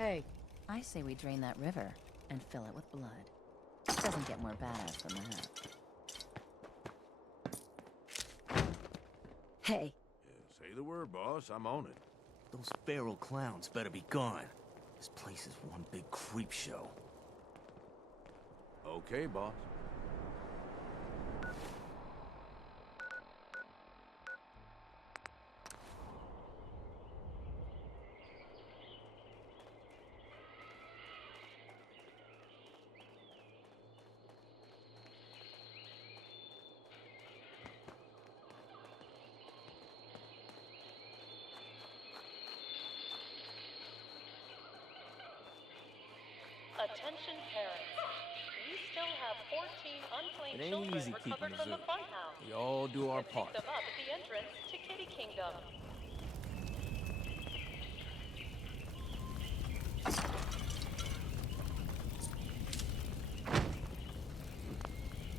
Hey, I say we drain that river and fill it with blood. It doesn't get more badass than that. Hey. Yeah, say the word, boss. I'm on it. Those feral clowns better be gone. This place is one big creep show. Okay, boss. Attention parents. We still have 14 unclaimed It ain't children easy keeping recovered a from the zoo. Fun House. We all do our Pick part. them up at the entrance to Kitty Kingdom.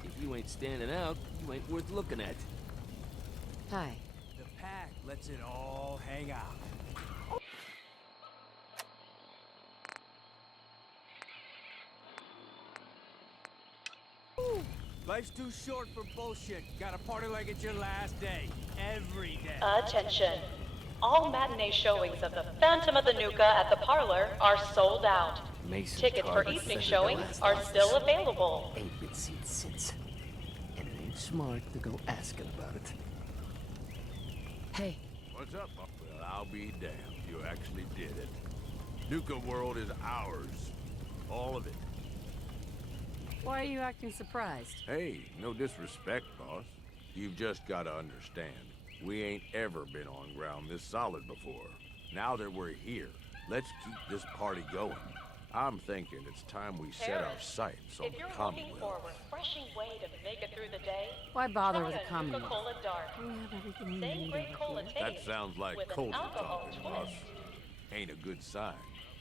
If you ain't standing out, you ain't worth looking at. hi. The pack lets it all hang out. Life's too short for bullshit. Gotta party like it's your last day. Every day. Attention. All matinee showings of The Phantom of the Nuka at the Parlor are sold out. Mason Tickets for Target evening said showings the last are office still available. ain't been seen since. And it ain't smart to go asking about it. Hey, What's up, boss? Well, I'll be damned. You actually did it. Nuka-World is ours. All of it. why are you acting surprised? Hey, no disrespect, boss. You've just got to understand. We ain't ever been on ground this solid before. Now that we're here, let's keep this party going. I'm thinking it's time we set our Parents, sights on if the you're looking for Commonwealth. a refreshing way to make it through the day, Why bother try with a a Commonwealth? Nuka-Cola Dark. We have everything we Same need great over cola here. That taste sounds like with an culture alcohol talking, boss. twist. Ain't a good sign.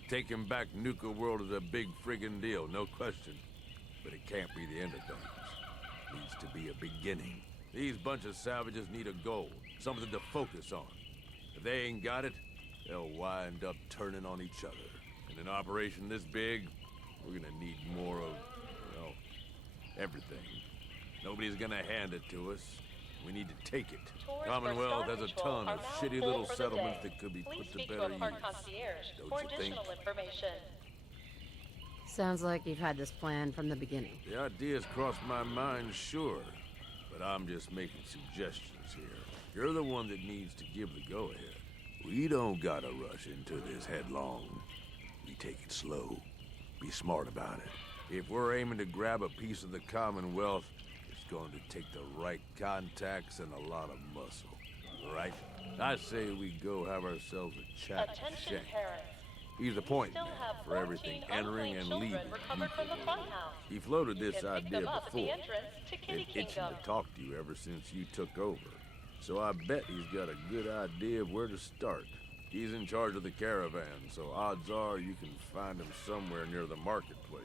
Taking back Nuka-World is a big friggin' deal, no question. But it can't be the end of things. Needs to be a beginning. These bunch of savages need a goal, something to focus on. If they ain't got it, they'll wind up turning on each other. In an operation this big, we're gonna need more of, well, everything. Nobody's gonna hand it to us. We need to take it. Tours for Commonwealth Star has a Patrol ton are of now shitty full little for the settlements day. that could be Please put to speak better to a park use. concierge Don't for you think? additional information. Sounds like you've had this plan from the beginning. The ideas crossed my mind, sure. But I'm just making suggestions here. You're the one that needs to give the go-ahead. We don't gotta rush into this headlong. We take it slow. Be smart about it. If we're aiming to grab a piece of the Commonwealth, it's going to take the right contacts and a lot of muscle. Right? I say we go have ourselves a chat with Attention Shank. parents. He's the We point still man have for everything 14 entering and unclaimed leaving children recovered from the Nuka-World. funhouse. He floated You this can pick idea them up at the before. entrance to Kitty Been itching Kingdom. to talk to you ever since you took over. So I bet he's got a good idea of where to start. He's in charge of the caravan, so odds are you can find him somewhere near the marketplace.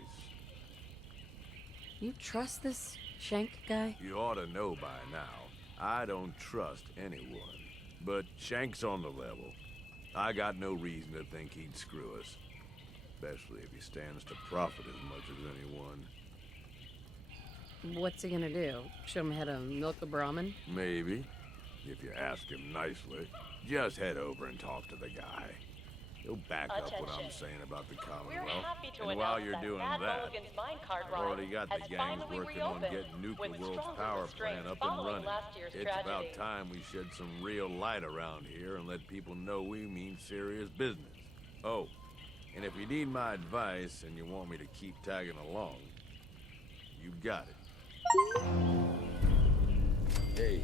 You trust this Shank guy? You ought to know by now. I don't trust anyone. But Shank's on the level. I got no reason to think he'd screw us. Especially if he stands to profit as much as anyone. What's he gonna do? Show him how to milk a Brahmin? Maybe. If you ask him nicely. Just head over and talk to the guy. He'll back up what I'm Attention. saying about the We're Commonwealth. happy to And while announce you're that doing Mad that, Mulligan's minecart I've ride already got the has gangs finally working on reopened getting with Nuka-World's stronger power restraints plant up and following running. last year's It's tragedy. about time we shed some real light around here and let people know we mean serious business. Oh, and if you need my advice and you want me to keep tagging along, you got it. Hey,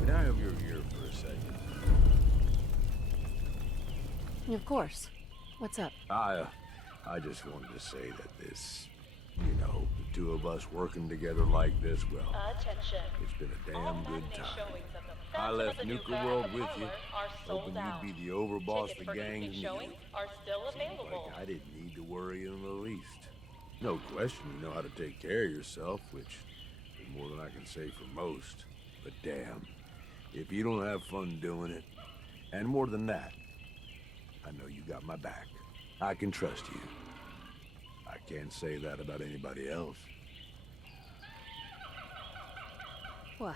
can I have your ear for a second? Of course. What's up? I just wanted to say that this, the two of us working together like this, well, Attention. it's been a All damn good matinee time. showings of The I Phantom left of the Nuka Nuka-World at the with you, Parlor are hoping sold out. you'd be the overboss Tickets the for gang evening needed. showings are still Seems available. like I didn't need to worry in the least. No question you know how to take care of yourself, which is more than I can say for most. But damn, if you don't have fun doing it, and more than that, I know you got my back. I can trust you. I can't say that about anybody else. What?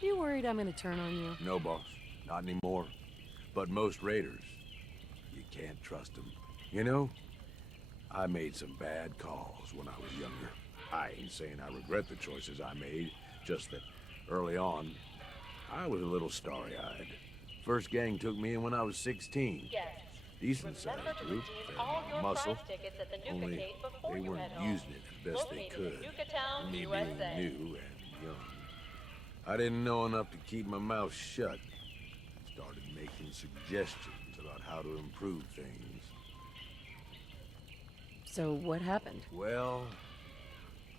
You worried I'm gonna turn on you? No, boss. Not anymore. But most raiders, you can't trust them. You know, I made some bad calls when I was younger. I ain't saying I regret the choices I made, just that early on, I was a little starry-eyed. First gang took me in when I was 16. Yes. Decent-sized Remember to group, redeem all fair your muscle, prize tickets at the only Nuka-Cade before they you weren't head home. using it as best they Located could. in Nukatown, Me USA. being new and young, I didn't know enough to keep my mouth shut. Started making suggestions about how to improve things. So what happened? Well,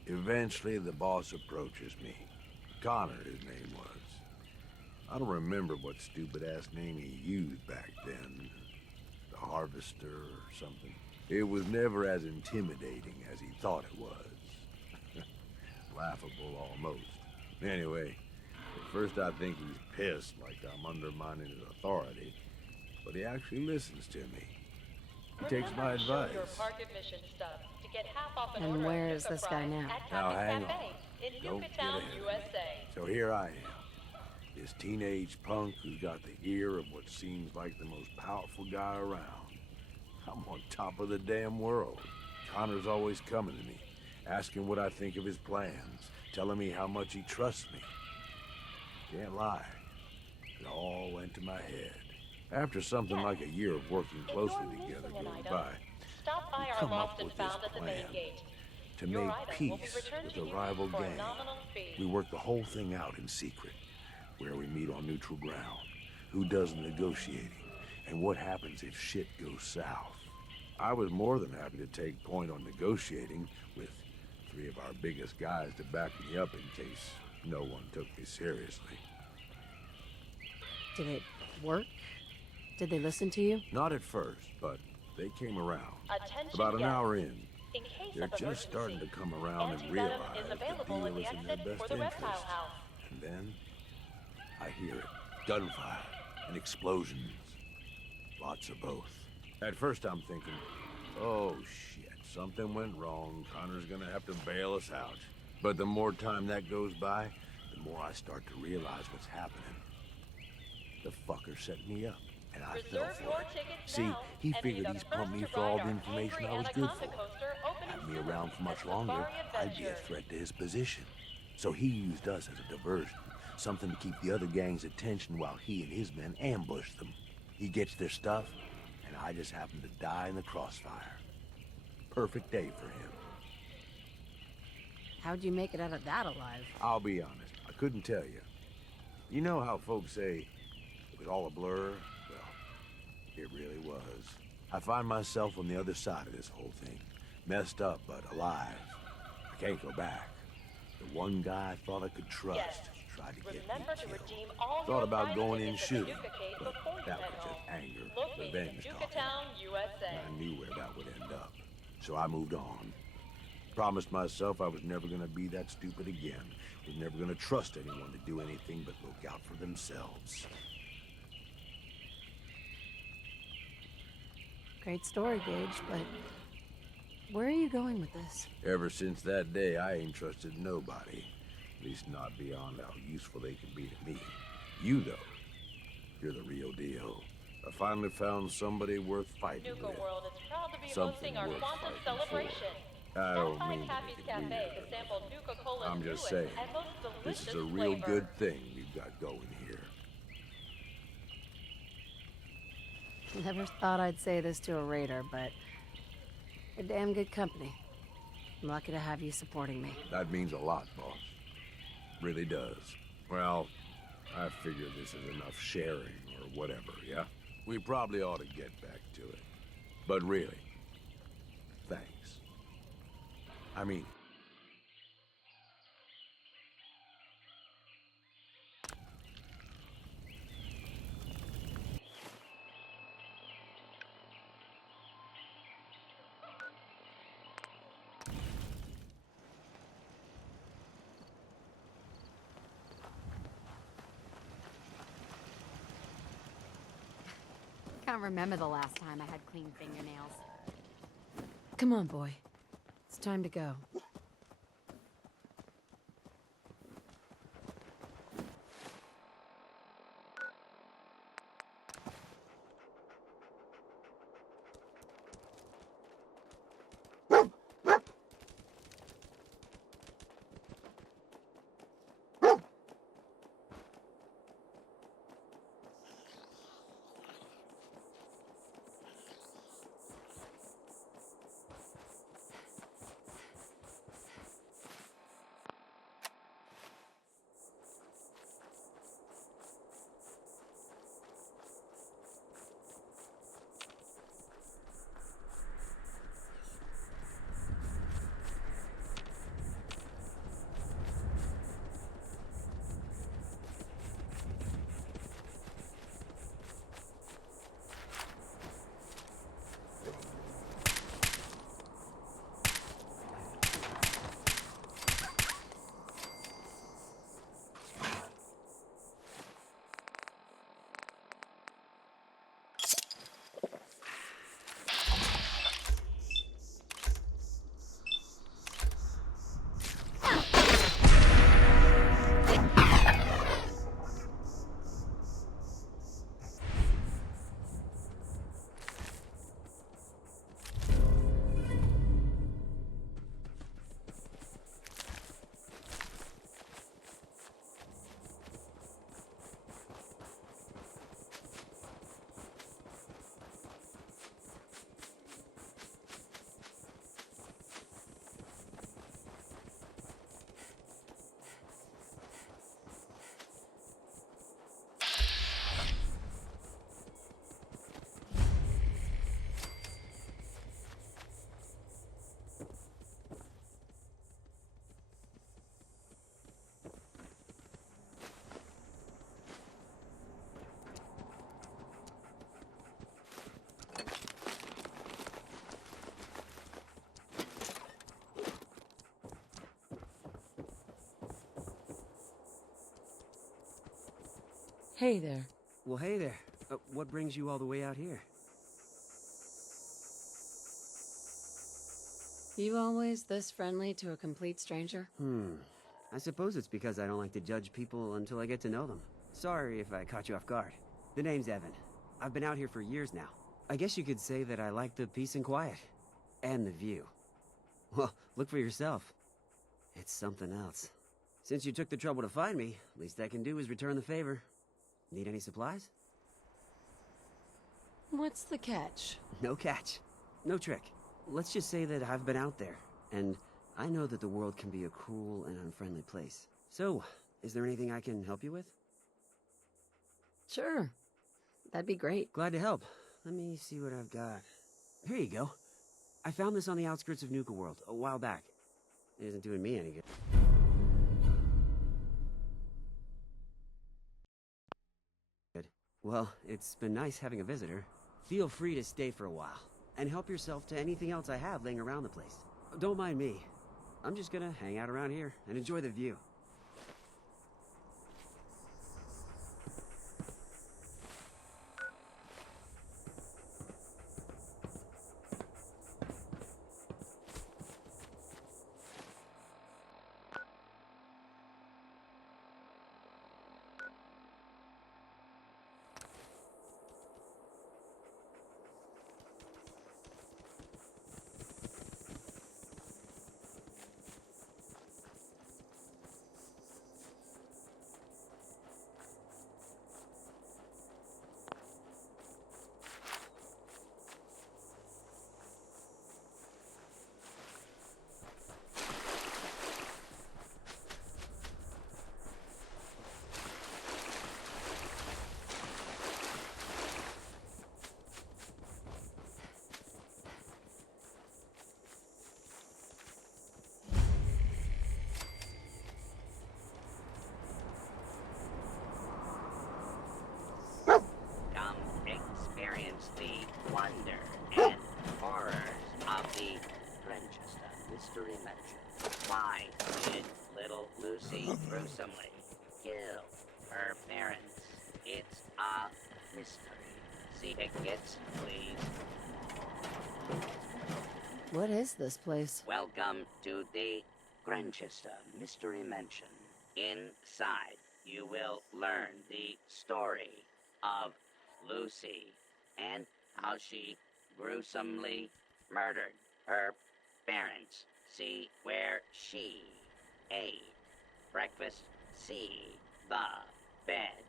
eventually the boss approaches me. Connor, his name was. I don't remember what stupid-ass name he used back then. The Harvester or something. It was never as intimidating as he thought it was. Laughable almost. Anyway, at first I think he's pissed, like I'm undermining his authority. But he actually listens to me. He takes my Remember to show advice. your park admission stub to get half off an And order of where is Nuka this guy fries now? at Now Captain's hang on. Cafe in Don't get Nukatown, ahead of me. USA. So here I am. This teenage punk who's got the ear of what seems like the most powerful guy around. I'm on top of the damn world. Connor's always coming to me, asking what I think of his plans, telling me how much he trusts me. Can't lie. It all went to my head. After something like a year of working If closely you're together missing an goes item, by, stop by we our come lost up and with this found at the main plan gate. to Your make item will be peace returned with to a you rival for a gang. nominal fee. We work the whole thing out in secret, where we meet on neutral ground, who does the negotiating, and what happens if shit goes south. I was more than happy to take point on negotiating with 3 of our biggest guys to back me up in case no one took me seriously. Did it work? Did they listen to you? Not at first, but they came around. Attention About an guests. hour in, In case they're of just emergency, starting to come around and antivenom realize is the available deal at the is in their exit best for the interest. reptile house. And then, I hear it. Gunfire and explosions. Lots of both. At first I'm thinking, oh shit, something went wrong. Connor's gonna have to bail us out. But the more time that goes by, the more I start to realize what's happening. The fucker set me up, and I fell Reserve for your it. tickets See, now he and be figured the he's first pumped me to for all ride the our information angry I was good anaconda for. coaster opening Have me soon around for at much longer, Safari I'd be a Adventure. threat to his position. So he used us as a diversion, something to keep the other gang's attention while he and his men ambush them. He gets their stuff, and I just happen to die in the crossfire. Perfect day for him. How'd you make it out of that alive? I'll be honest, I couldn't tell you. You know how folks say it was all a blur? Well, it really was. I find myself on the other side of this whole thing. Messed up, but alive. I can't go back. The one guy I thought I could trust Yes. tried to get me Remember to killed. redeem all Thought your about prize going in tickets at the shooting, Nuka-Cade but before you that head was just home. anger, Located in revenge talking. Nukatown, USA. I knew where that would end up, so I moved on. Promised myself I was never gonna be that stupid again. Was never gonna trust anyone to do anything but look out for themselves. Great story, Gage, but where are you going with this? Ever since that day, I ain't trusted nobody. At least not beyond how useful they can be to me. You, though, you're the real deal. I finally found somebody worth fighting with. Nuka-World is proud to be Something hosting our worth quantum fighting celebration. for. I Stop don't by mean to Cappy's make it Cafe weird to or sample nothing. Nuka-Cola's I'm just newest saying, and most this delicious is a real flavor. good thing we've got going here. Never thought I'd say this to a raider, but you're damn good company. I'm lucky to have you supporting me. That means a lot, boss. Really does. Well, I figure this is enough sharing or whatever, yeah? We probably ought to get back to it. But really, thanks. I mean, Can't remember the last time I had clean fingernails. Come on, boy. It's time to go. Hey there. Well, hey there. What brings you all the way out here? You always this friendly to a complete stranger? I suppose it's because I don't like to judge people until I get to know them. Sorry if I caught you off guard. The name's Evan. I've been out here for years now. I guess you could say that I like the peace and quiet. And the view. Well, look for yourself. It's something else. Since you took the trouble to find me, least I can do is return the favor. Need any supplies? What's the catch? No catch. No trick. Let's just say that I've been out there, and I know that the world can be a cruel and unfriendly place. So, is there anything I can help you with? Sure. That'd be great. Glad to help. Let me see what I've got. Here you go. I found this on the outskirts of Nuka-World a while back. It isn't doing me any good. Well, it's been nice having a visitor. Feel free to stay for a while, and help yourself to anything else I have laying around the place. Don't mind me. I'm just gonna hang out around here and enjoy the view. The wonder and horrors of the Grandchester Mystery Mansion. Why did little Lucy gruesomely kill her parents? It's a mystery. See tickets, please. What is this place? Welcome to the Grandchester Mystery Mansion. Inside, you will learn the story of Lucy and how she gruesomely murdered her parents. See where she ate breakfast. See the bed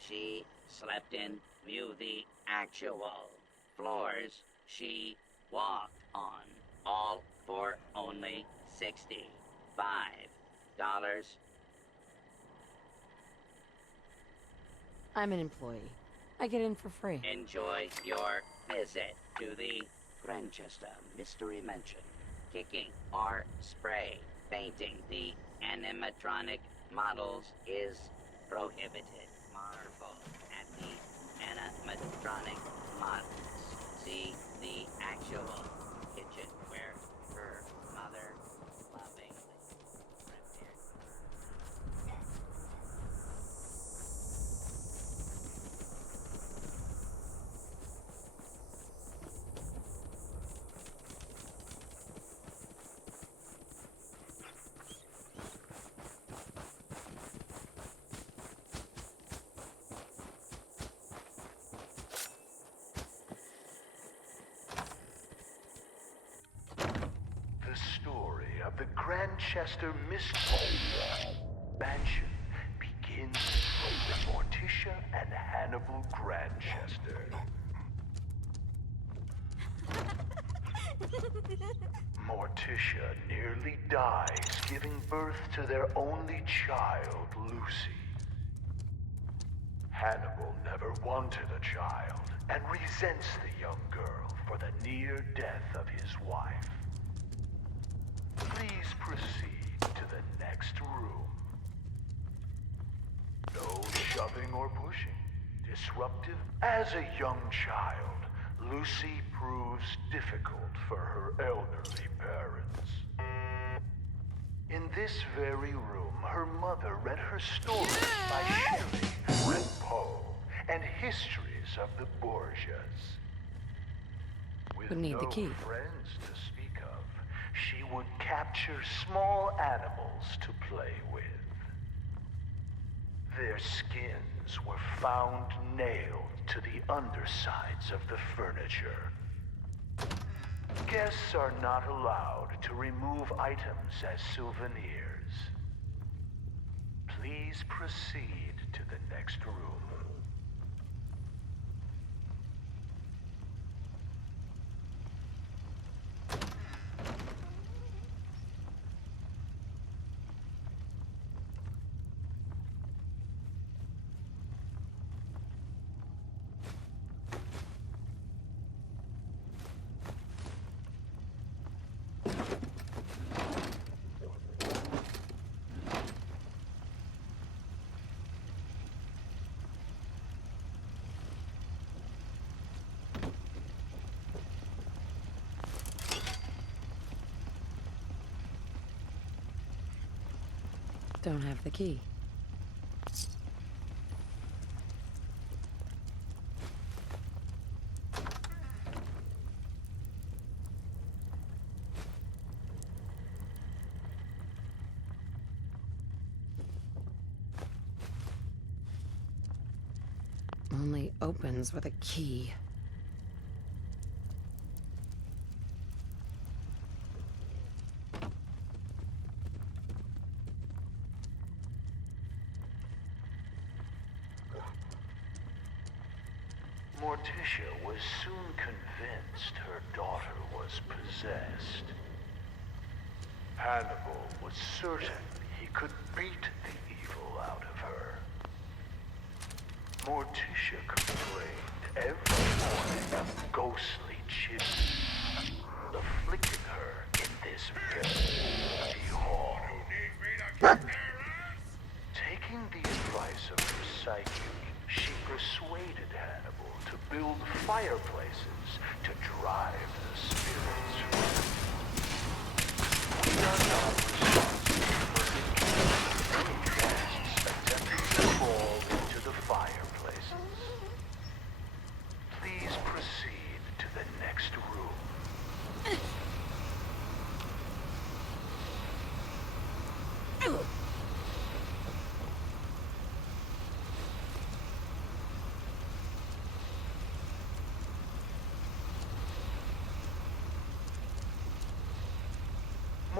she slept in. View the actual floors she walked on. All for only $65. I'm an employee. I get in for free. Enjoy your visit to the Grandchester Mystery Mansion. Kicking or spray painting the animatronic models is prohibited. Marvel at the animatronic models. See the actual kitchen where her mother lovingly prepared. The story of the Grandchester Mystery Mansion begins with Morticia and Hannibal Grandchester. Morticia nearly dies giving birth to their only child, Lucy. Hannibal never wanted a child and resents the young girl for the near death of his wife. Please proceed to the next room. No shoving or pushing. Disruptive. As a young child, Lucy proves difficult for her elderly parents. In this very room, her mother read her stories by Shelley, read Poe, and histories of the Borgias. With We need the no key. friends to speak of, she would capture small animals to play with. Their skins were found nailed to the undersides of the furniture. Guests are not allowed to remove items as souvenirs. Please proceed to the next room. Don't have the key. Only opens with a key. Morticia was soon convinced her daughter was possessed. Hannibal was certain he could beat the evil out of her. Morticia complained every morning of ghostly chills afflicting her in this very hall. Taking the advice of her psychic, she persuaded Hannibal to build fireplaces to drive the spirits from. We are not responsible for any guests attempting to fall into the fireplaces. Please proceed to the next room.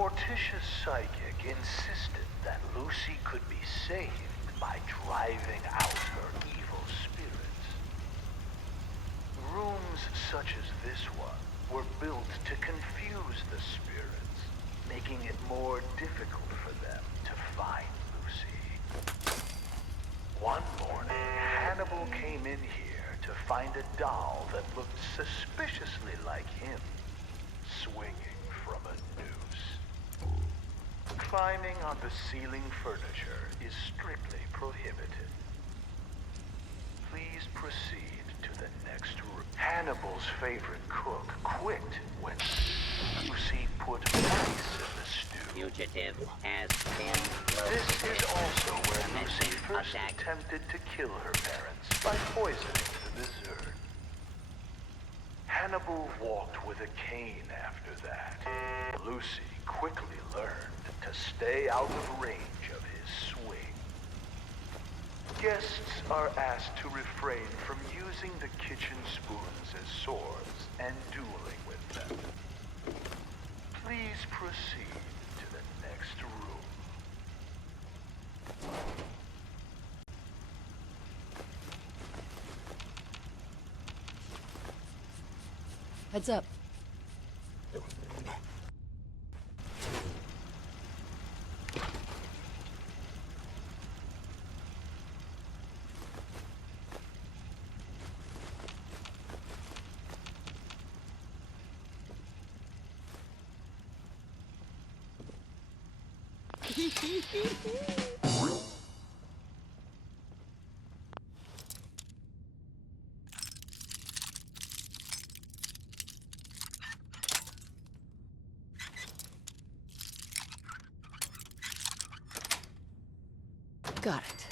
Morticia's psychic insisted that Lucy could be saved by driving out her evil spirits. Rooms such as this one were built to confuse the spirits, making it more difficult for them to find Lucy. One morning, Hannibal came in here to find a doll that looked suspiciously like him, swinging from a noose. Climbing on the ceiling furniture is strictly prohibited. Please proceed to the next room. Hannibal's favorite cook quit when Lucy put mice in the stew. Fugitive has been This is also where Lucy Commencing first attack. attempted to kill her parents by poisoning the dessert. Hannibal walked with a cane after that. Lucy quickly learned to stay out of range of his swing. Guests are asked to refrain from using the kitchen spoons as swords and dueling with them. Please proceed to the next room. Heads up. Got it.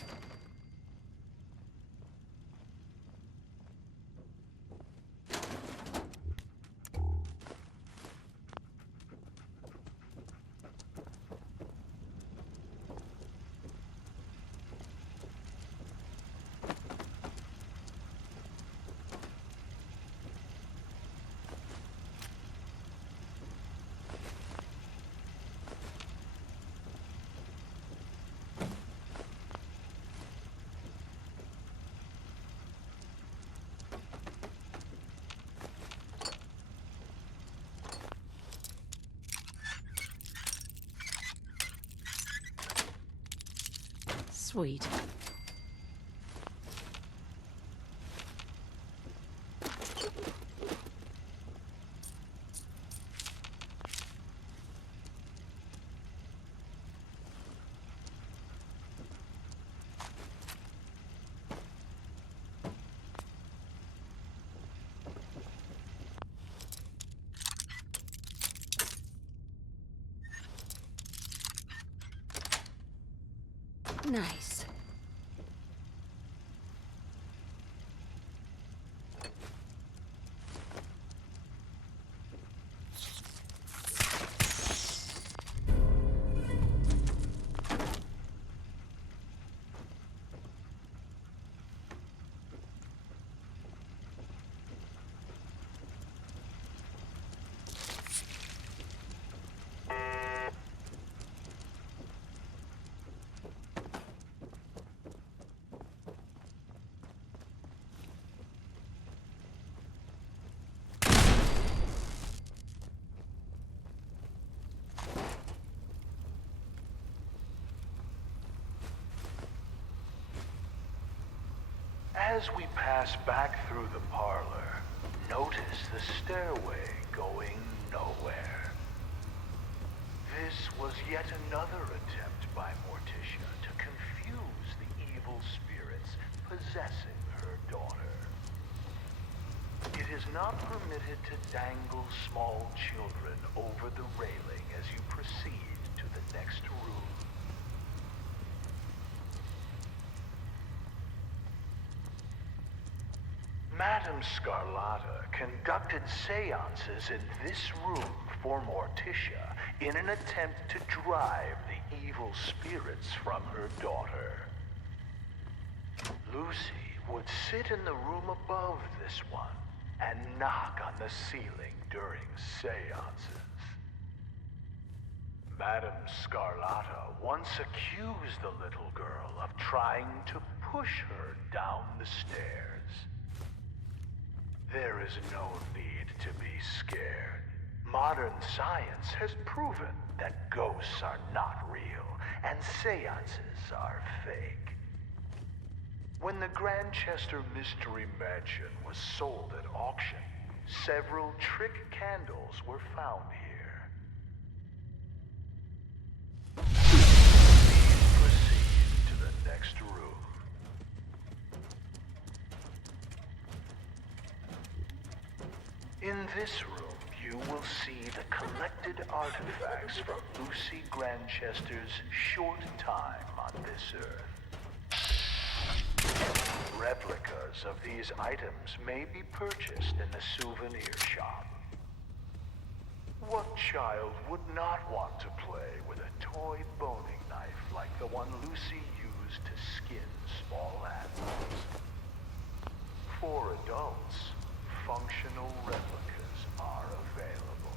Sweet. Nice. As we pass back through the parlor, notice the stairway going nowhere. This was yet another attempt by Morticia to confuse the evil spirits possessing her daughter. It is not permitted to dangle small children over the railing as you proceed to the next room. Madame Scarlata conducted seances in this room for Morticia in an attempt to drive the evil spirits from her daughter. Lucy would sit in the room above this one and knock on the ceiling during seances. Madame Scarlata once accused the little girl of trying to push her down the stairs. There is no need to be scared. Modern science has proven that ghosts are not real and seances are fake. When the Grandchester Mystery Mansion was sold at auction, several trick candles were found here. Please proceed to the next room. In this room, you will see the collected artifacts from Lucy Grandchester's short time on this earth. Replicas of these items may be purchased in the souvenir shop. What child would not want to play with a toy boning knife like the one Lucy used to skin small animals? For adults, functional replicas are available.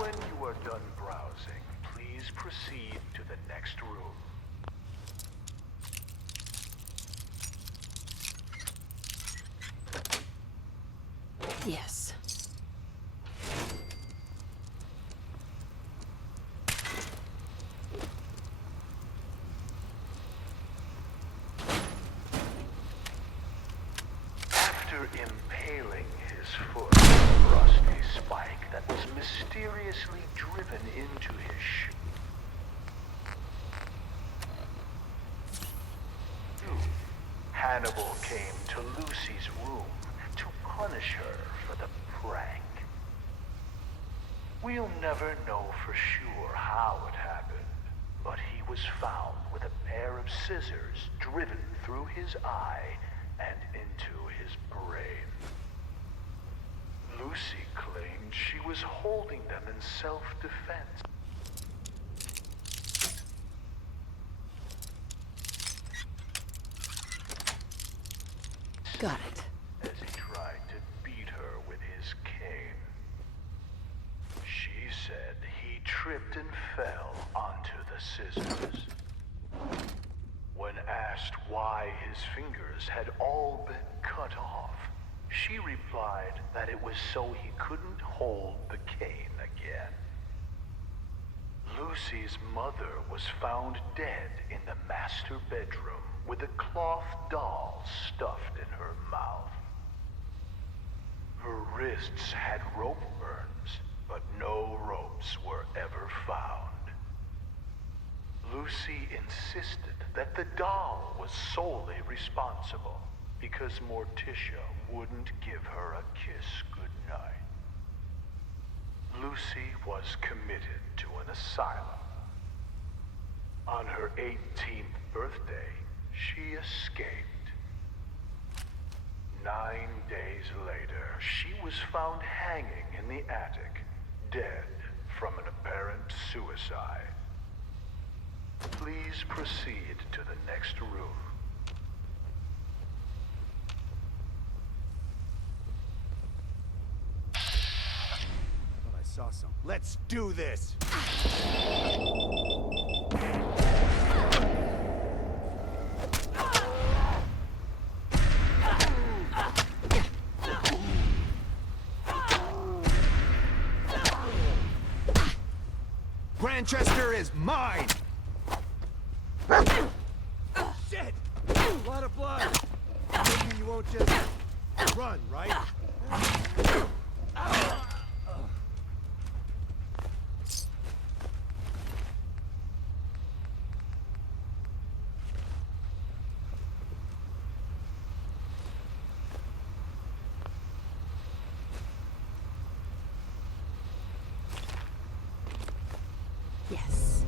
When you are done browsing, please proceed to the next room. Yes. After impaling his foot with a rusty spike that was mysteriously driven into his shoe, Hannibal came to Lucy's room to punish her for the prank. We'll never know for sure how it happened, but he was found with a pair of scissors driven through his eye and into his brain. Lucy claimed she was holding them in self-defense. Got it. As he tried to beat her with his cane. She said he tripped and fell onto the scissors. When asked why his fingers had all been cut off, she replied that it was so he couldn't hold the cane again. Lucy's mother was found dead in the master bedroom with a cloth doll stuffed in her mouth. Her wrists had rope burns, but no ropes were ever found. Lucy insisted that the doll was solely responsible because Morticia wouldn't give her a kiss goodnight. Lucy was committed to an asylum. On her 18th birthday, she escaped. 9 days later, she was found hanging in the attic, dead from an apparent suicide. Please proceed to the next room. Thought I saw some. Let's do this! Grandchester is mine! Shit! A lot of blood! Maybe you won't just run, right? Yes.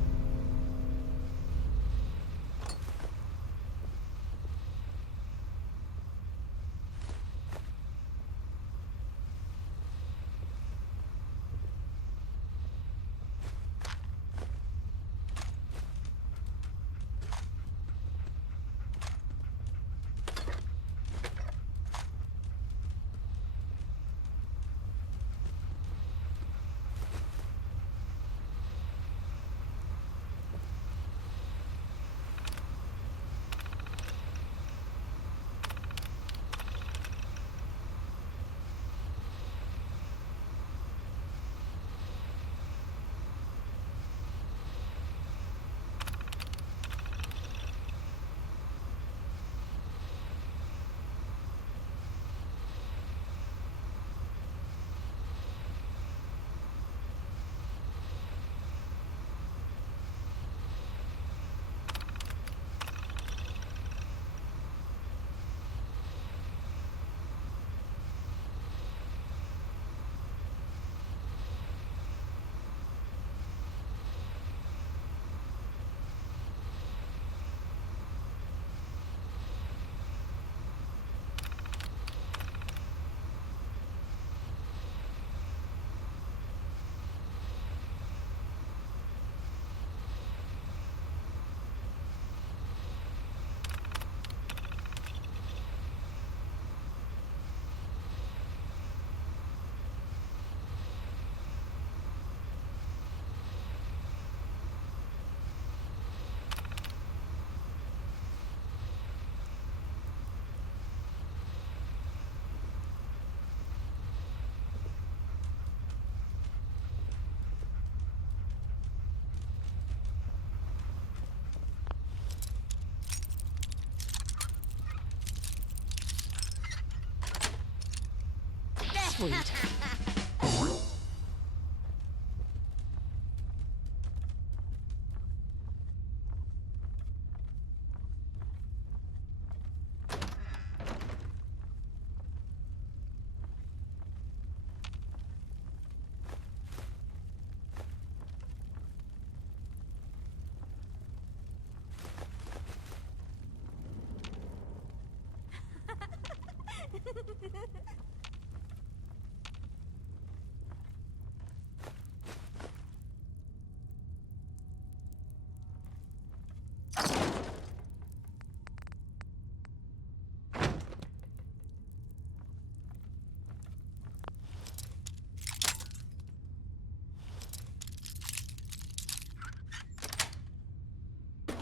Sweet.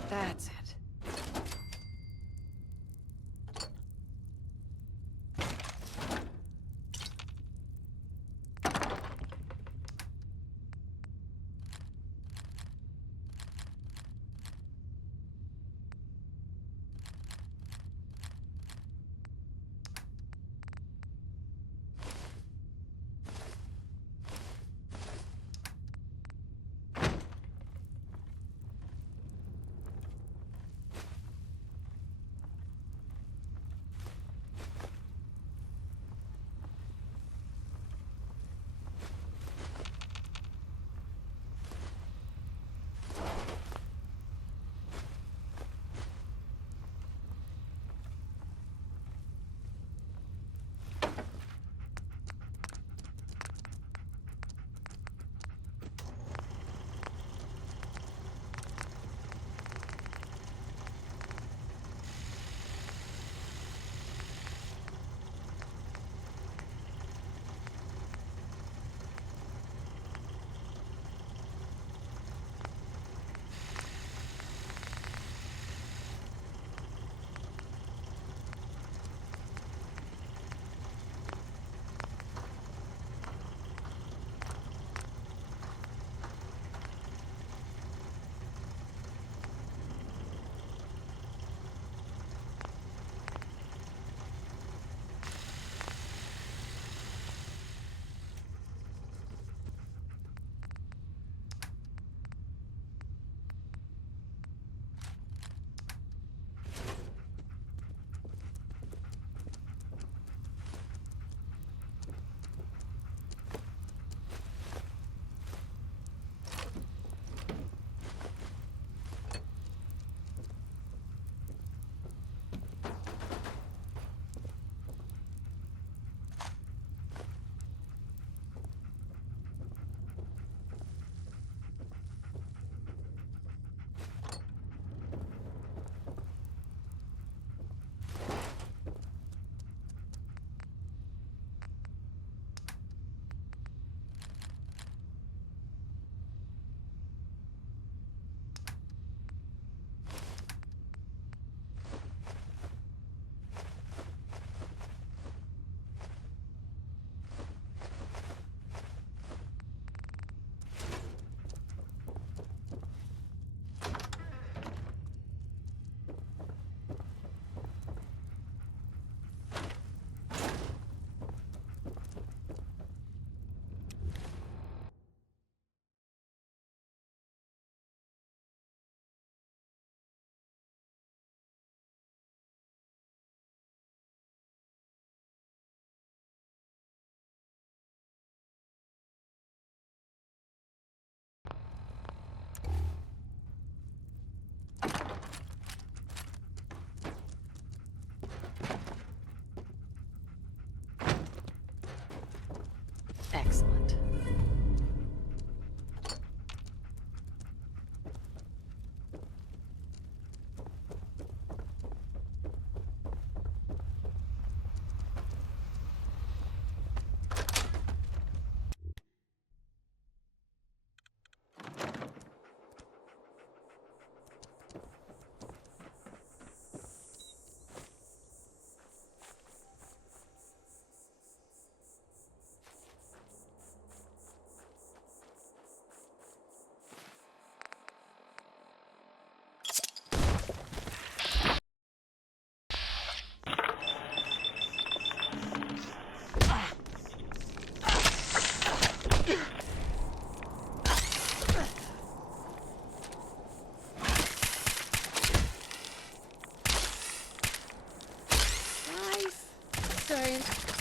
That's it.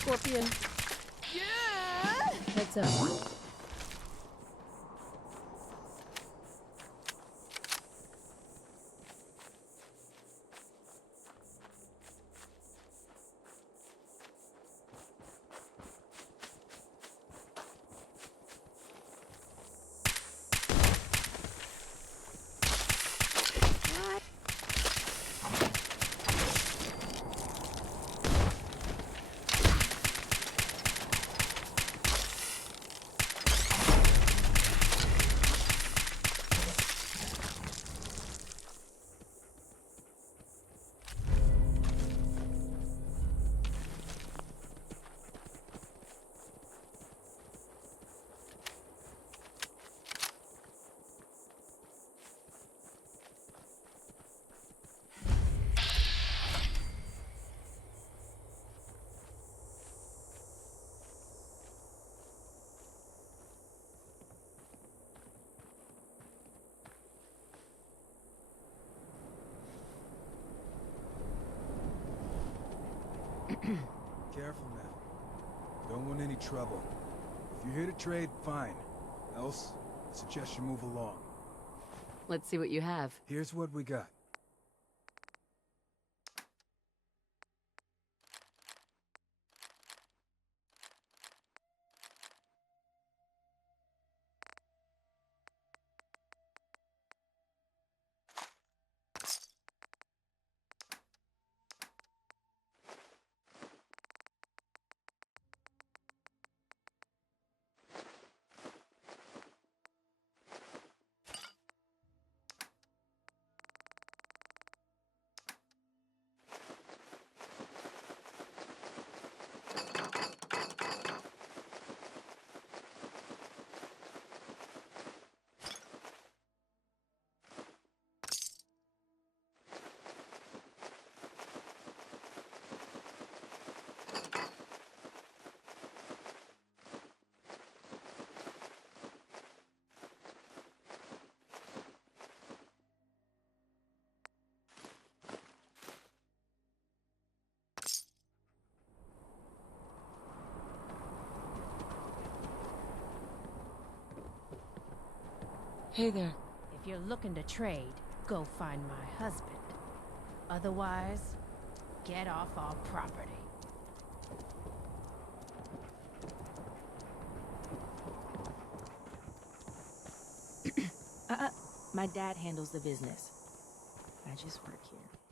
Scorpion. Yeah! Heads up. Careful now. Don't want any trouble. If you're here to trade, fine. Else, I suggest you move along. Let's see what you have. Here's what we got. Hey there. If you're looking to trade, go find my husband. Otherwise, get off our property. My dad handles the business. I just work here.